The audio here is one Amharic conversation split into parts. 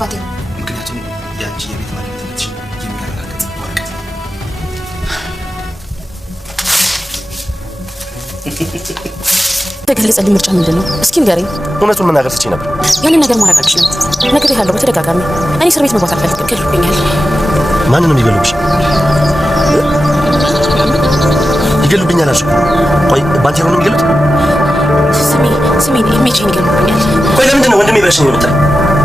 ባቴ? ምክንያቱም ያንቺ የቤት ባለቤትነትሽ የሚያረጋግጥ ወረቀት ነው። ተገለጸልኝ። ምርጫ ምንድን ነው? እስኪ ንገረኝ። እውነቱን መናገር ትችይ ነበር። ያንን ነገር ማድረግ አልችልም። ነግሬሃለሁ በተደጋጋሚ። እኔ እስር ቤት መግባት አልፈልግም። ይገሉብኛል። ማንን ነው የሚገሉብሽ? ይገሉብኛል አልሽ? ቆይ ባንቴሮ ነው የሚገሉት? ስሚ ሜቼን ይገሉብኛል። ቆይ ለምንድን ነው ወንድሜ ብለሽ ነው የምትጠሪኝ?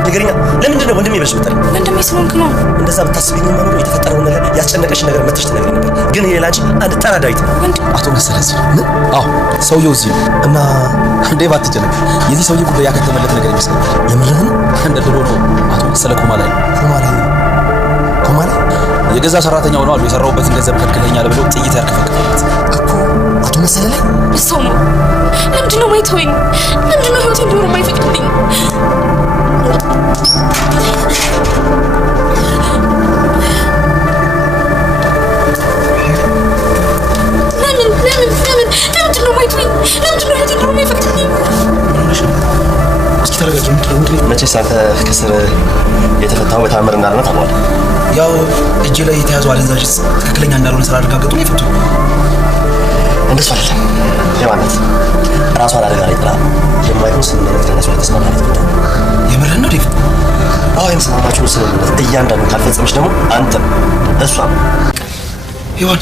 ንገሪኛ፣ ለምንድን ነው ወንድሜ ብለሽ የምትጠሪኝ? ወንድሜ ስለሆንክ ነው። እንደዛ ብታስቢኝ ኖሮ የተፈጠረውን ነገር ያስጨነቀሽን ነገር መጥተሽ ትነግሪኝ ነበር። ግን ይሄ ላንቺ አንድ ተራ ዳዊት ነው። አቶ መሰለ እዚህ ነው? ምን? አዎ ሰውየው እዚህ ነው። እና ዴቭ አትጨነቅ፣ የዚህ ሰውዬ ጉዳይ ያከተመለት ነገር ይመስላል። የምርህን? እንደ ድሮ ነው። አቶ መሰለ ኮማ ላይ የገዛ ሰራተኛው ነው አሉ። የሰራውበትን ገንዘብ ከልክለኛል ብለው ጥይት ያርከፈከፈበት እኮ አቶ መሰለ ላይ ሰው ነው። ለምንድን ነው ማይተወኝ? ለምንድን ነው ህይወቴ እንዲኖር የማይፈቅድልኝ? ለምንድን ነው ማይተወኝ? ለምንድን ነው ህይወቴ እንዲኖር የማይፈቅድልኝ? እስኪ ተረጋጊ። መቼስ አንተ ከስር የተፈታው በታምር እንዳልሆነ ታውቀዋለህ። ያው እጅ ላይ የተያዘው አደንዛዥ ዕፅ ትክክለኛ እንዳልሆነ ስላረጋገጡ ነው የፈቱ። እንደሱ አይደለም። የማለት ራሷን አደጋ ላይ ጥላ የማይሆን ስምምነት ከነሱ ላይ ተስማማለች። የምርህን ነው ዴቭ? አዎ የምስማማችሁን ስምምነት እያንዳንዱ ካልፈጸመች ደግሞ አንተም እሷም ሔዋን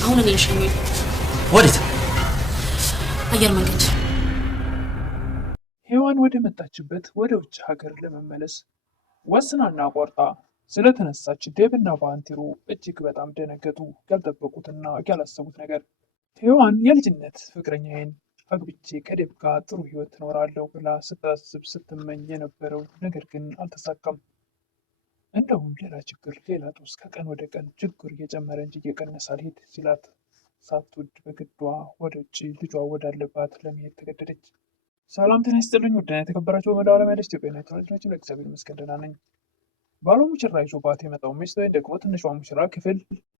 አሁን እኔ ልሸኘኝ። ወዴት? አየር መንገድ። ሔዋን ወደ መጣችበት ወደ ውጭ ሀገር ለመመለስ ወስናና ቆርጣ ስለተነሳች ዴቭና ባንቴሮ እጅግ በጣም ደነገጡ። ያልጠበቁትና ያላሰቡት ነገር። ሔዋን የልጅነት ፍቅረኛዬን አግብቼ ከዴቭ ጋር ጥሩ ህይወት ትኖራለሁ ብላ ስታስብ ስትመኝ የነበረው ነገር ግን አልተሳካም። እንደውም ሌላ ችግር፣ ሌላ ጦስ ከቀን ወደ ቀን ችግር እየጨመረ እንጂ እየቀነሰ አልሄድ ሲላት ሳትወድ በግዷ ወደ ውጭ ልጇ ወዳለባት ለመሄድ ተገደደች። ሰላም ጤና ይስጥልኝ ውድና የተከበራችሁ በመላው ዓለም ያለች ኢትዮጵያውያን ተወላጆች፣ ለእግዚአብሔር ይመስገን ደህና ነኝ። ባሏ ሙሽራ ይዞባት የመጣው ሚስት ወይም ደግሞ ትንሿ ሙሽራ ክፍል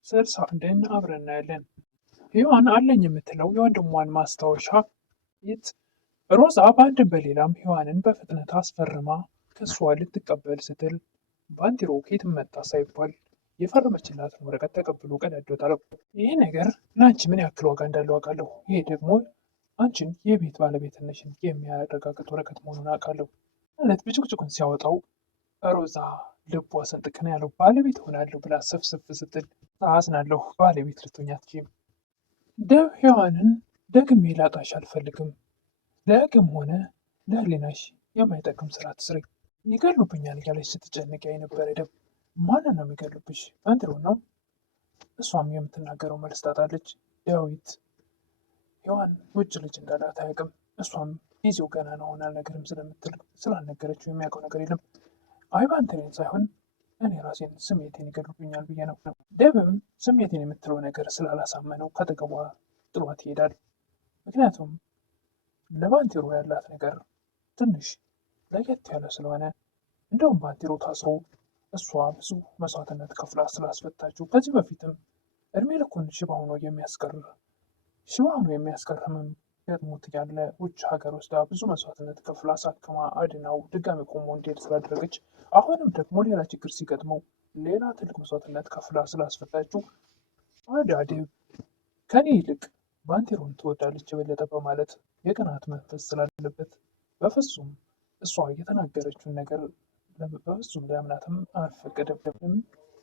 61 አብረን እናያለን። ሔዋን አለኝ የምትለው የወንድሟን ማስታወሻ ይት ሮዛ በአንድም በሌላም ሔዋንን በፍጥነት አስፈርማ ከሷ ልትቀበል ስትል ባንቴሮ ከየትም መጣ ሳይባል የፈረመችላትን ወረቀት ተቀብሎ ቀዳዶታል። ይህ ነገር ለአንቺ ምን ያክል ዋጋ እንዳለው አውቃለሁ። ይሄ ደግሞ አንቺን የቤት ባለቤትነሽን የሚያረጋግጥ ወረቀት መሆኑን አውቃለሁ ማለት ብጭቅጭቁን ሲያወጣው ሮዛ ልቧ ሰንጥቅ ነው ያለው። ባለቤት ሆናለሁ ብላ ስፍስፍ ስትል አዝናለሁ፣ ባለቤት ልትሆኝ አትችይም። ዴቭ ሔዋንን ደግሜ ላጣሽ አልፈልግም፣ ለሕግም ሆነ ለሕሊናሽ የማይጠቅም ስራ ትስሪ፣ ይገሉብኛል እያለች ስትጨነቅ የነበረ ዴቭ ማንን ነው የሚገሉብሽ? ባንቴሮን ነው። እሷም የምትናገረው መልስ ታጣለች። ዳዊት ሔዋን ውጭ ልጅ እንዳላት አያውቅም። እሷም ጊዜው ገና ነው አልነገርም ስለምትል ስላልነገረችው የሚያውቀው ነገር የለም። አይ ባንቴሮን ሳይሆን እኔ ራሴን ስሜቴን ይገሉብኛል ብዬ ነው። ዴቭም ስሜቴን የምትለው ነገር ስላላሳመነው ከአጠገቧ ጥሏት ይሄዳል። ምክንያቱም ለባንቴሮ ያላት ነገር ትንሽ ለየት ያለ ስለሆነ። እንደውም ባንቴሮ ታስሮ እሷ ብዙ መስዋዕትነት ከፍላ ስላስፈታችው ከዚህ በፊትም እድሜ ልኩን ሽባ ሆኖ የሚያስቀር ህመም ገጥሞት ያለ ውጭ ሀገር ወስዳ ብዙ መስዋዕትነት ከፍላ አሳክማ አድናው ድጋሚ ቆሞ እንዲሄድ ስላደረገች አሁንም ደግሞ ሌላ ችግር ሲገጥመው ሌላ ትልቅ መስዋዕትነት ከፍላ ስላስፈታችው ታዲያ ዴቭ ከኔ ይልቅ ባንቴሮን ትወዳለች የበለጠ በማለት የቅናት መንፈስ ስላለበት በፍጹም እሷ የተናገረችውን ነገር በፍጹም ሊያምናትም አልፈቀደም።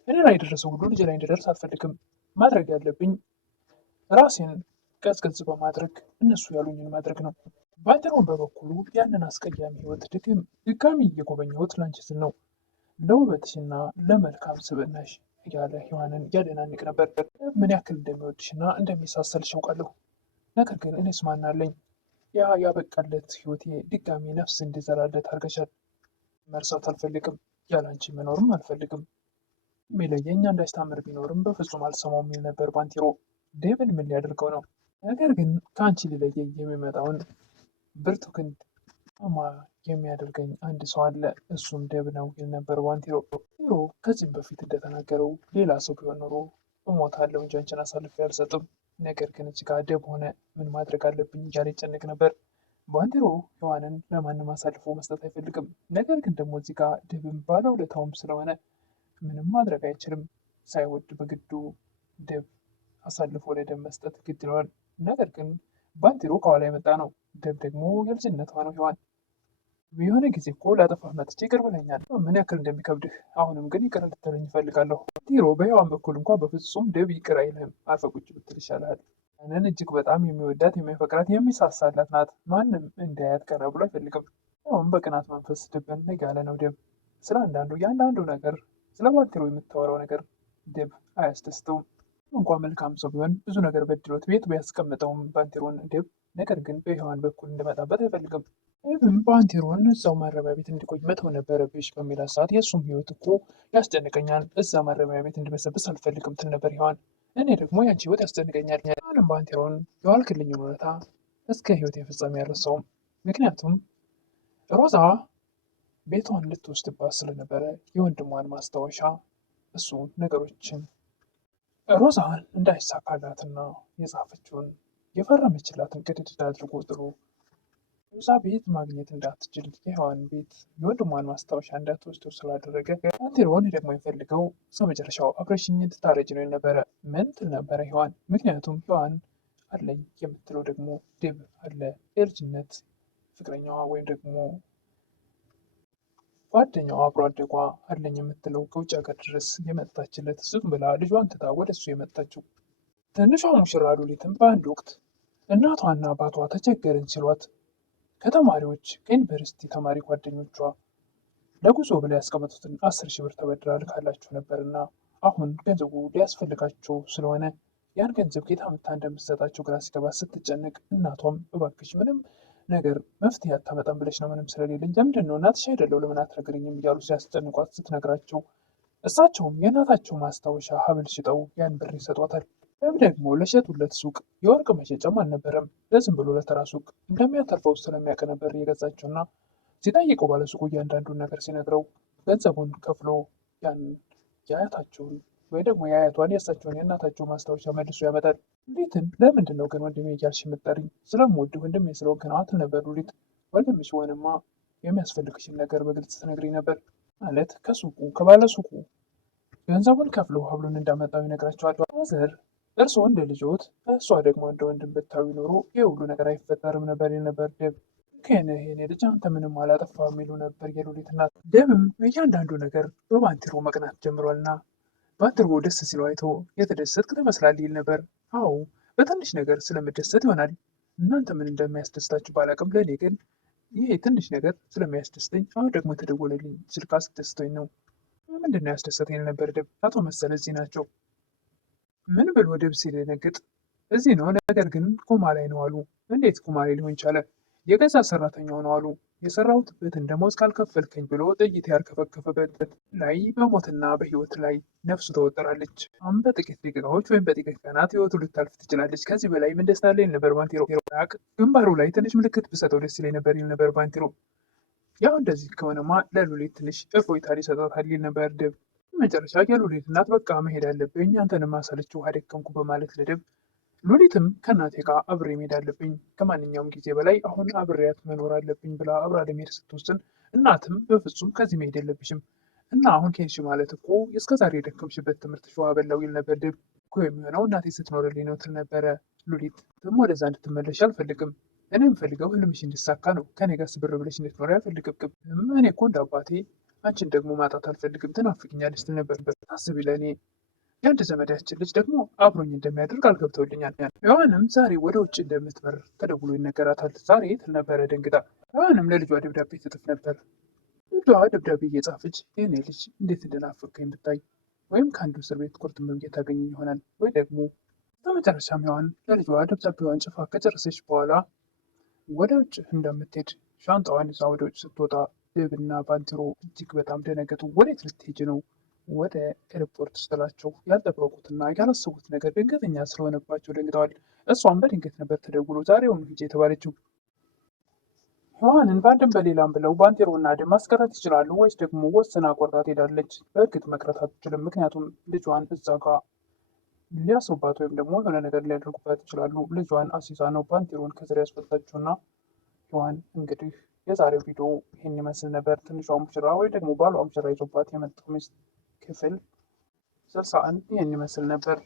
እኔ ላይ የደረሰው ሁሉ ልጅ ላይ እንዲደርስ አልፈልግም። ማድረግ ያለብኝ ራሴን ቀዝቀዝ በማድረግ እነሱ ያሉኝን ማድረግ ነው። ባንቴሮን በበኩሉ ያንን አስቀያሚ ህይወት ድጋሚ እየጎበኘሁት ላንቺ ስል ነው፣ ለውበትሽና ለመልካም ስብዕናሽ እያለ ሔዋንን ያደናንቅ ነበር። ምን ያክል እንደሚወድሽና እንደሚሳሰልሽ ያውቃለሁ። ነገር ግን እኔስ ማን አለኝ? ያ ያበቃለት ህይወቴ ድጋሚ ነፍስ እንዲዘራለት አድርገሻል። መርሳት አልፈልግም፣ ያላንቺ መኖርም አልፈልግም። የሚለየኝ አንዳች ታምር ቢኖርም በፍጹም አልሰማው የሚል ነበር ባንቴሮ። ዴቭን ምን ሊያደርገው ነው? ነገር ግን ከአንቺ ሊለየኝ የሚመጣውን ብርቱ ክንድ ማ የሚያደርገኝ አንድ ሰው አለ፣ እሱም ዴቭ ነው ይል ነበር ባንቴሮ። ከዚህም በፊት እንደተናገረው ሌላ ሰው ቢሆን ኖሮ እሞታለሁ እንጂ አንቺን አሳልፌ አልሰጥም፣ ነገር ግን እዚህ ጋር ዴቭ ሆነ ምን ማድረግ አለብኝ እያለ ይጨነቅ ነበር። ባንቴሮ ሔዋንን ለማንም አሳልፎ መስጠት አይፈልግም። ነገር ግን ደግሞ እዚህ ጋር ደብን ባለውለታውም ስለሆነ ምንም ማድረግ አይችልም። ሳይወድ በግዱ ደብ አሳልፎ ለደብ መስጠት ግድ ይለዋል። ነገር ግን ባንቴሮ ከኋላ የመጣ ነው። ደብ ደግሞ የልጅነቷ ነው ሔዋን። የሆነ ጊዜ እኮ ላጠፋህ መጥቼ ይቅር ብለኛል። ምን ያክል እንደሚከብድህ አሁንም ግን ይቅር እንድትለኝ እፈልጋለሁ። ባንቴሮ በሔዋን በኩል እንኳ በፍጹም ደብ ይቅር አይልህም። አርፈህ ቁጭ ብትል ይሻልሃል። ያንን እጅግ በጣም የሚወዳት የሚያፈቅራት የሚሳሳላት ናት። ማንም እንዳያት ቀረ ብሎ አይፈልግም። አሁን በቅናት መንፈስ ደብን እያለ ነው። ደብ ስለ እያንዳንዱ ነገር ስለ ባንቴሮ የምታወራው ነገር ደብ አያስደስተውም። እንኳ መልካም ሰው ቢሆን ብዙ ነገር በድሎት ቤት ቢያስቀምጠውም ባንቴሮን ደብ ነገር ግን በሔዋን በኩል እንድመጣበት አይፈልግም። ደብም ባንቴሮን እዛው ማረሚያ ቤት እንዲቆይ መተው ነበረብሽ በሚላት ሰዓት የእሱም ህይወት እኮ ያስጨንቀኛል፣ እዛ ማረሚያ ቤት እንዲበሰብስ አልፈልግም ትል ነበር ሔዋን። እኔ ደግሞ ያንቺ ህይወት ያስጨንቀኛል። አሁንም ባንቴሮን የዋልክልኝን ውለታ እስከ ህይወት የፍጻሜ ያልረሳውም። ምክንያቱም ሮዛ ቤቷን ልትወስድባት ስለነበረ የወንድሟን ማስታወሻ እሱ ነገሮችን ሮዛን እንዳይሳካላትና የጻፈችውን የፈረመችላትን ቅድድ አድርጎ ጥሎ ሮዛ ቤት ማግኘት እንዳትችል የሔዋን ቤት የወንድሟን ማስታወሻ እንዳትወስደው ስላደረገ ባንቴሮን ደግሞ የሚፈልገው እስከ መጨረሻው አብረሽኝ እንድታረጅ ነው የነበረ። ምን ትል ነበረ ሔዋን? ምክንያቱም ሔዋን አለኝ የምትለው ደግሞ ደብ አለ። የልጅነት ፍቅረኛዋ ወይም ደግሞ ጓደኛዋ አብሮ አደጓ አለኝ የምትለው ከውጭ ሀገር ድረስ የመጣችለት ዝም ብላ ልጇን ትታ ወደ እሱ የመጣችው ትንሿ ሙሽራ ሉሊትም በአንድ ወቅት እናቷና አባቷ ተቸገርን ሲሏት ከተማሪዎች ከዩኒቨርሲቲ ተማሪ ጓደኞቿ ለጉዞ ብላ ያስቀመጡትን 10,000 ብር ተበድራ ልካላቸው ነበርና አሁን ገንዘቡ ሊያስፈልጋቸው ስለሆነ ያን ገንዘብ ጌታ ምታ እንደምትሰጣቸው ግራ ሲገባ ስትጨነቅ እናቷም እባክሽ ምንም ነገር መፍትሄ አታመጣም ብለሽ ነው? ምንም ስለሌለኝ ለምንድን ነው እናትሽ አይደለው ለምን አትነግሪኝም? እያሉ ሲያስጨንቋት ስትነግራቸው እሳቸውም የእናታቸው ማስታወሻ ሀብል ሽጠው ያን ብር ይሰጧታል። ደብ ደግሞ ለሸጡለት ሱቅ የወርቅ መሸጫም አልነበረም። ለዝም ብሎ ለተራ ሱቅ እንደሚያተርፈው ስለሚያውቅ ነበር የገዛቸውና ሲጠይቀው ባለሱቁ እያንዳንዱን ነገር ሲነግረው ገንዘቡን ከፍሎ ያን የአያታቸውን ወይ ደግሞ የአያቷን የእሳቸውን የእናታቸው ማስታወሻ መልሶ ያመጣል። ሉሊትን ለምንድን ነው ግን ወንድሜ እያልሽ የምትጠሪኝ? ስለምወድ ወንድሜ ስለሆንክ ነው አትል ነበር ሉሊት። ወንድምሽ ሆንማ የሚያስፈልግሽን ነገር በግልጽ ትነግሪኝ ነበር ማለት ከሱቁ ከባለሱቁ ገንዘቡን ከፍሎ ሀብሉን እንዳመጣው ይነግራቸዋል። ዘር እርስዎ እንደ ልጆት እሷ ደግሞ እንደ ወንድም ብታዊ ኖሮ ይህ ሁሉ ነገር አይፈጠርም ነበር የነበር ደብ ከነህ የኔ ልጅ አንተ ምንም አላጠፋ የሚሉ ነበር የሉሊት እናት። ደብም እያንዳንዱ ነገር በባንቴሮ መቅናት ጀምሯልና ባንቴሮ ደስ ሲለው አይቶ የተደሰትክ ትመስላለህ ይል ነበር። አዎ በትንሽ ነገር ስለምደሰት ይሆናል። እናንተ ምን እንደሚያስደስታችሁ ባላቅም ለእኔ ግን ይሄ ትንሽ ነገር ስለሚያስደስተኝ አሁን ደግሞ የተደወለልኝ ስልክ አስደስቶኝ ነው። ምንድን ነው ያስደሰተኝ ነበር ደብ። አቶ መሰለ እዚህ ናቸው። ምን ብሎ ደብ ሲደነግጥ እዚህ ነው፣ ነገር ግን ኮማ ላይ ነው አሉ። እንዴት ኮማ ላይ ሊሆን ቻለ? የገዛ ሰራተኛው ነው አሉ። የሰራሁትበትን ደሞዝ ካልከፈልከኝ ብሎ ጥይት ያርከፈከፈበት ላይ በሞትና በህይወት ላይ ነፍሱ ተወጠራለች። አሁን በጥቂት ደቂቃዎች ወይም በጥቂት ቀናት ህይወቱ ልታልፍ ትችላለች። ከዚህ በላይ ምን ደስታ አለኝ ነበር ባንቴሮ። ግንባሩ ላይ ትንሽ ምልክት ብሰጠው ደስ ይለኝ ነበር ይል ነበር ባንቴሮ። ያው እንደዚህ ከሆነማ ለሉሊት ትንሽ እፎይታ ሊሰጣታል ይል ነበር ደብ። መጨረሻ የሉሊት እናት በቃ መሄድ አለብኝ አንተንም አሰለችው አደከምኩ በማለት ለደብ ሉሊትም ከእናቴ ጋር አብሬ መሄድ አለብኝ ከማንኛውም ጊዜ በላይ አሁን አብሬያት መኖር አለብኝ ብላ አብራ ለመሄድ ስትወስን እናትም በፍጹም ከዚህ መሄድ የለብሽም እና አሁን ከሄድሽ ማለት እኮ እስከዛሬ የደከምሽበት ትምህርት ሸዋ በላው ይል ነበር ደብ። እኮ የሚሆነው እናቴ ስትኖርልኝ ነው ትል ነበረ ሉሊት። ደግሞ ወደዛ እንድትመለሽ አልፈልግም። እኔ የምፈልገው ህልምሽ እንዲሳካ ነው። ከኔ ጋር ስብር ብለሽ እንድትኖሪ አልፈልግም። እኔ እኮ እንደ አባቴ አንቺን ደግሞ ማጣት አልፈልግም። ትናፍቅኛለች ትል ነበር። ታስቢ ለእኔ የአንድ ዘመዳችን ልጅ ደግሞ አብሮኝ እንደሚያደርግ አልገብተውልኛል። ሔዋንም ዛሬ ወደ ውጭ እንደምትበር ተደውሎ ይነገራታል። ዛሬ ትል ነበረ ደንግጣ። ሔዋንም ለልጇ ደብዳቤ ትጽፍ ነበር። ልጇ ደብዳቤ እየጻፈች የኔ ልጅ እንዴት እንደናፈቀኝ ብታይ፣ ወይም ከአንዱ እስር ቤት ቁርጥም ብዬ ታገኘኝ ይሆናል ወይ ደግሞ በመጨረሻም ሔዋን ለልጇ ደብዳቤዋን ጽፋ ከጨረሰች በኋላ ወደ ውጭ እንደምትሄድ ሻንጣዋን ይዛ ወደ ውጭ ስትወጣ ደብና ባንቴሮ እጅግ በጣም ደነገጡ። ወዴት ልትሄጂ ነው? ወደ ኤርፖርት ስትላቸው ያልጠበቁትና ያላሰቡት ነገር ድንገተኛ ስለሆነባቸው ደንግጠዋል። እሷም በድንገት ነበር ተደውሎ ዛሬውኑ ሂጂ የተባለችው። ሔዋንን በአንድም በሌላም ብለው ባንቴሮና ደብ ማስቀረት ይችላሉ ወይስ ደግሞ ወስና ቆርጣ ትሄዳለች? በእርግጥ መቅረት አትችልም። ምክንያቱም ልጇን እዛ ጋር ሊያስሩባት ወይም ደግሞ የሆነ ነገር ሊያደርጉባት ይችላሉ። ልጇን አሲዛ ነው ባንቴሮን ከስር ያስፈታችውና ሔዋን እንግዲህ የዛሬው ቪዲዮ ይህን ይመስል ነበር። ትንሿ ሙሽራ ወይ ደግሞ ባሏ ሙሽራ ይዞባት የመጣው ሚስት ክፍል 61 ይህን ይመስል ነበር።